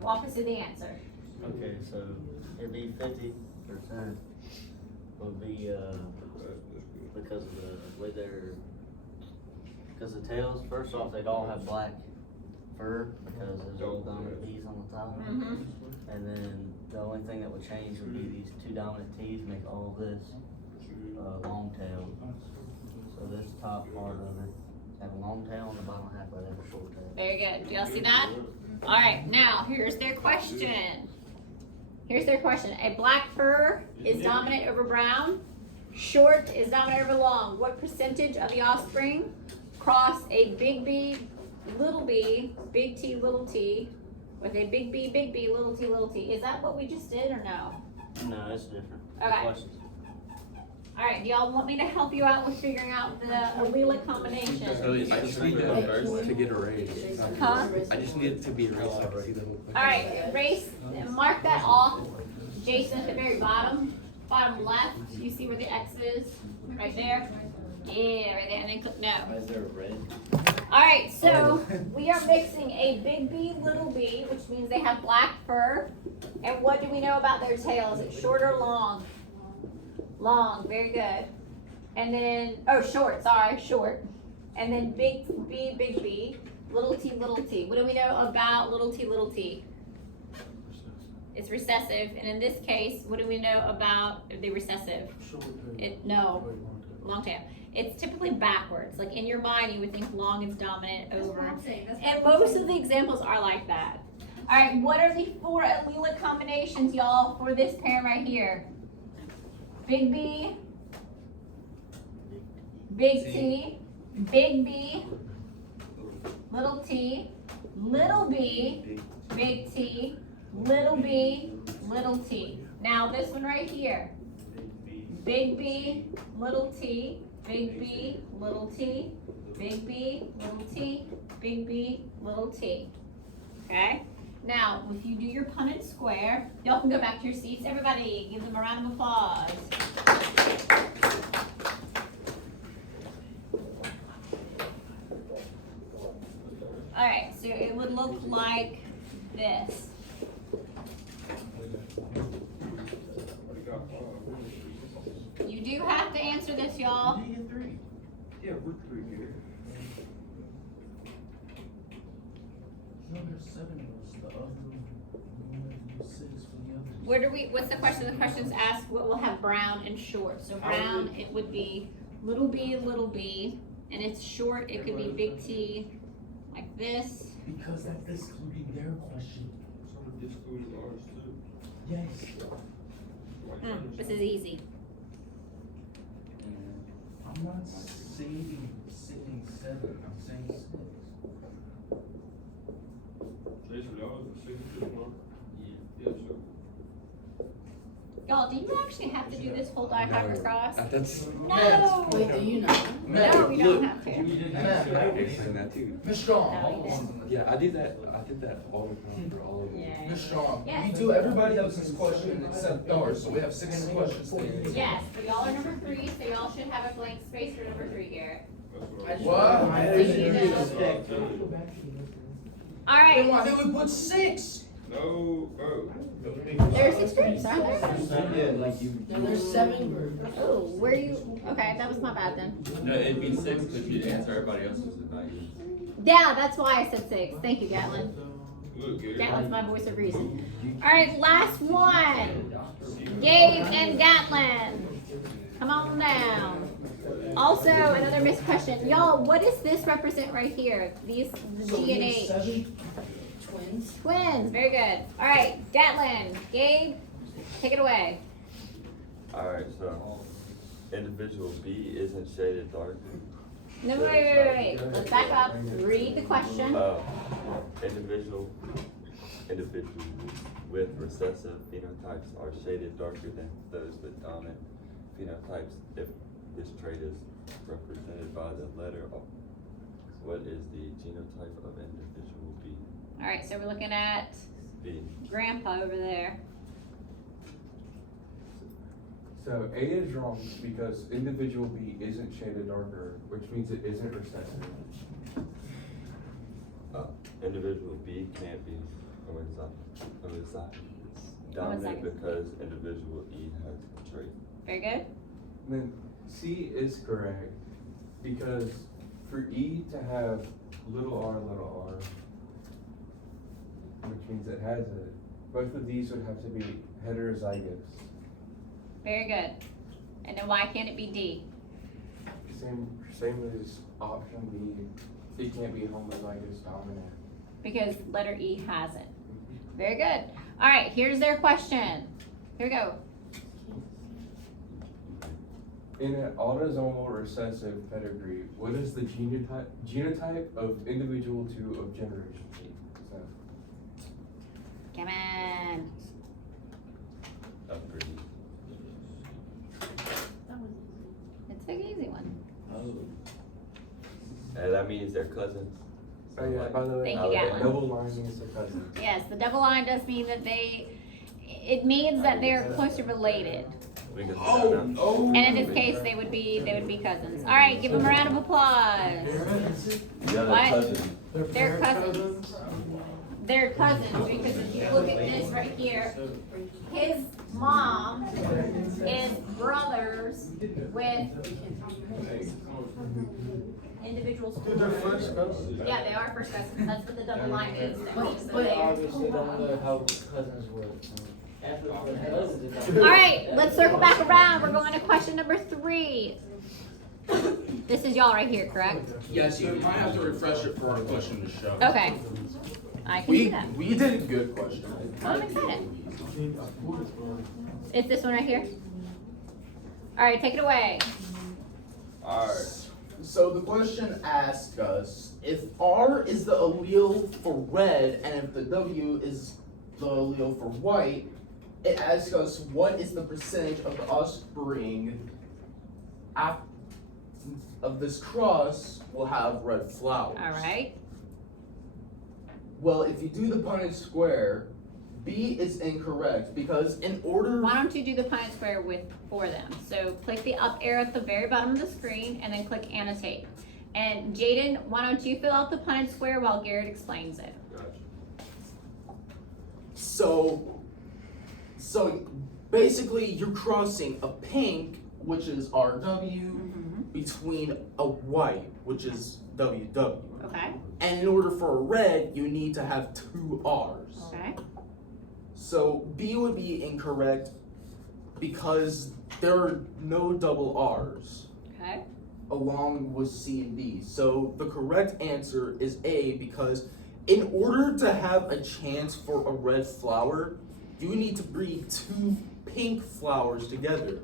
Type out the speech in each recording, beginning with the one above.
walk us through the answer. Okay, so it'd be 50% would be, because of the way because the tails, first off, they'd all have black fur because there's old dominant B's on the top. Mm-hmm. And then the only thing that would change would be these two dominant T's make all this, long tail. So this top part of it have a long tail and the bottom half of it have a short tail. Very good. Do y'all see that? All right, now here's their question. Here's their question. A black fur is dominant over brown. Short is dominant over long. What percentage of the offspring cross a big B, little b, big T, little t, with a big B, little t, little t? Is that what we just did or no? No, it's different. Okay. Questions? All right, do y'all want me to help you out with figuring out the allelic combination? I just need to get a raise. Huh? I just need it to be erased so I can see the whole thing. All right, erase, mark that off. Jason, at the very bottom left, you see where the X is? Right there? Yeah, right there, and then click no. Is there red? All right, so we are mixing a big B, little b, which means they have black fur. And what do we know about their tail? Is it short or long? Long, very good. And then, oh, short, sorry, short. And then big B, little t, little t. What do we know about little t, little t? It's recessive, and in this case, what do we know about the recessive? No, long tail. It's typically backwards. Like in your mind, you would think long is dominant over. And most of the examples are like that. All right, what are the 4 allelic combinations, y'all, for this pair right here? Big B, big T, big B, little t, little b, big T, little b, little t. Now this one right here, big B, little t, big B, little t, big B, little t, big B, little t. Okay? Now, if you do your Punnett square, y'all can go back to your seats. Everybody, give them a round of applause. All right, so it would look like this. You do have to answer this, y'all. Yeah, we're 3 here. No, there's 7 of us. The other one, 6 for the others. Where do we, what's the question? The question's asked what will have brown and short. So brown, it would be little b, and it's short, it could be big T, like this. Because that's excluding their question. Some of this including ours too. Yes. This is easy. I'm not saying 7. I'm saying 6. Jason, y'all is a signature mark? Yeah, sure. Y'all, do you actually have to do this whole dihybrid cross? That's No! Wait, do you know? No, you don't have to. explain that too. Miss Strong. No, you didn't. Yeah, I did that all the time for all of them. Yeah. Miss Strong. Yes. We do everybody else's question except yours, so we have 6 questions to answer. Yes, but y'all are number 3, so y'all should have a blank space for number 3 here. That's what I What? All Then right, why did we put 6? No, bro. there's 6 groups, aren't there? Yeah, like you. No, there's 7 groups. Oh, where you, okay, that was my bad then. No, it'd be 6 because you'd answer everybody else's at 9. Yeah, that's why I said 6. Thank you, Gatlin. Look, Gary. Gatlin's my voice of reason. All right, last one. Gabe and Gatlin. Come on down. Also, another missed question. Y'all, what does this represent right here? These, the G and H. Twins. Twins, very good. All right, Gatlin, Gabe, take it away. Alright, so individual B isn't shaded darker. No, wait. Let's back up. Read the question. Individual with recessive phenotypes are shaded darker than those with dominant phenotypes if this trait is represented by the letter O. What is the genotype of individual B? All right, so we're looking at B. Grandpa over there. So A is wrong because individual B isn't shaded darker, which means it isn't recessive. Individual B can't be Dominant because individual E has the trait. Very good. Then C is correct, because for E to have little r, which means it has it, both of these would have to be heterozygous. Very good. And then why can't it be D? Same as option B, it can't be homozygous dominant. Because letter E has it. Very good. All right, here's their question. Here we go. In an autosomal recessive pedigree, what is the genotype of individual 2 of generation 8? So, Come on. Upgrade. It's an easy one. And that means they're cousins. oh yeah, by the way, Thank you, Gatlin. double line means they're cousins. Yes, the double line does mean that it means that they're closely related. And in this case, they would be cousins. All right, give them a round of applause. The other What? cousin. They're cousins. They're cousins because if you look at this right here, his mom is brothers with individual schools. They're first cousins. Yeah, they are first cousins. That's what the double line means. That means that But- they are. Obviously don't know how cousins work. After the cousins. All right, let's circle back around. We're going to question number 3. This is y'all right here, correct? Yes, you might have to refresh it for our question to show. Okay. I can do that. We did a good question. I'm excited. It's this one right here. All right, take it away. Alright. So the question asked us if R is the allele for red and if the W is the allele for white, it asks us what is the percentage of the offspring of this cross will have red flowers. All right. Well, if you do the Punnett square, B is incorrect because in order. Why don't you do the Punnett square for them? So click the up arrow at the very bottom of the screen and then click annotate. And Jaden, why don't you fill out the Punnett square while Garrett explains it? So basically you're crossing a pink, which is RW, between a white, which is WW. Okay. And in order for a red, you need to have 2 R's. Okay. So B would be incorrect because there are no double R's Okay. along with C and D. So the correct answer is A because in order to have a chance for a red flower, you need to breed 2 pink flowers together,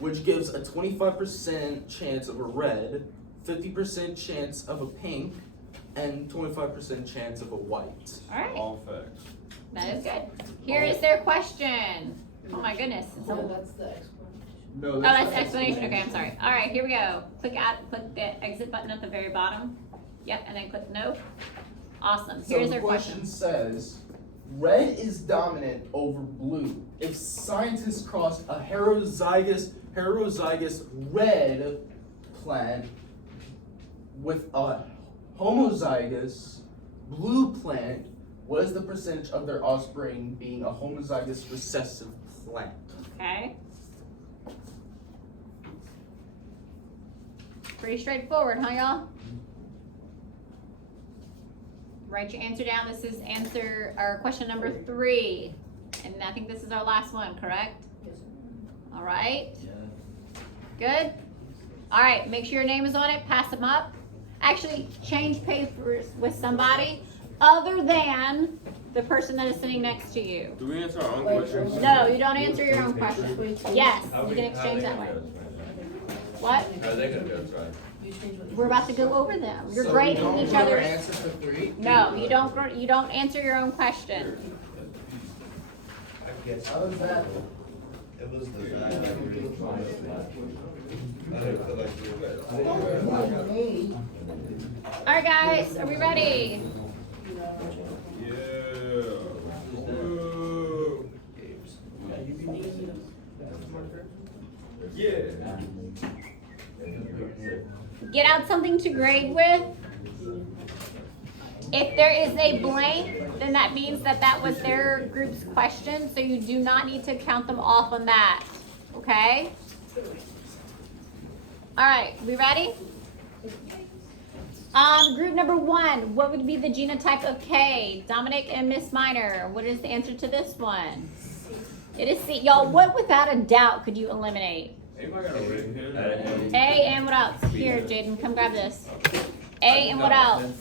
which gives a 25% chance of a red, 50% chance of a pink, and 25% chance of a white. All right. All facts. That is good. Here is their question. Oh my goodness. It's No, a- that's the explanation. No, Oh, that's the explanation. Okay, I'm sorry. All right, here we go. Click the exit button at the very bottom. Yep, and then click no. Awesome. So Here's the their question question. says, red is dominant over blue. If scientists crossed a heterozygous red plant with a homozygous blue plant, what is the percentage of their offspring being a homozygous recessive plant? Okay. Pretty straightforward, huh, y'all? Write your answer down. This is question number 3. And I think this is our last one, correct? Yes, sir. All right. Good? All right, make sure your name is on it. Pass them up. Actually, change papers with somebody other than the person that is sitting next to you. Do we answer our own Wait, questions? No, you don't answer your own question. Wait, Yes, How you we- can how exchange they that gonna way. do it, right? What? How are they gonna do it, right? You change what you We're about to go over them. You're So grading we don't each give our other's. answer for 3? No, you don't answer your own question. I guess How does that? it was designed like really trying I didn't feel like we were. All right, guys, are we ready? Yeah. Woo. Yeah. Get out something to grade with. If there is a blank then that means that that was their group's question, so you do not need to count them off on that, okay? All right, we ready? Group number 1, what would be the genotype of K? Dominic and Miss Minor, what is the answer to this one? It is C. Y'all, what without a doubt could you eliminate? Anybody got a red here? A and what else? Here, Jaden, come grab this. A and what else?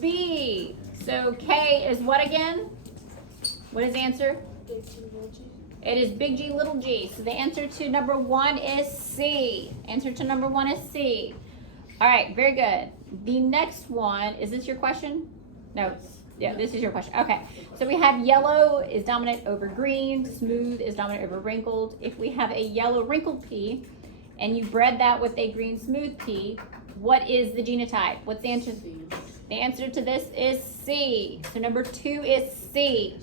B. So K is what again? What is the answer? It is big G, little g. So the answer to number 1 is C. Answer to number 1 is C. All right, very good. The next one, is this your question? No, yeah, this is your question. Okay, so we have yellow is dominant over green, smooth is dominant over wrinkled. If we have a yellow wrinkled pea and you bred that with a green smooth pea, what is the genotype? What's the answer? The answer to this is C. So number 2 is C.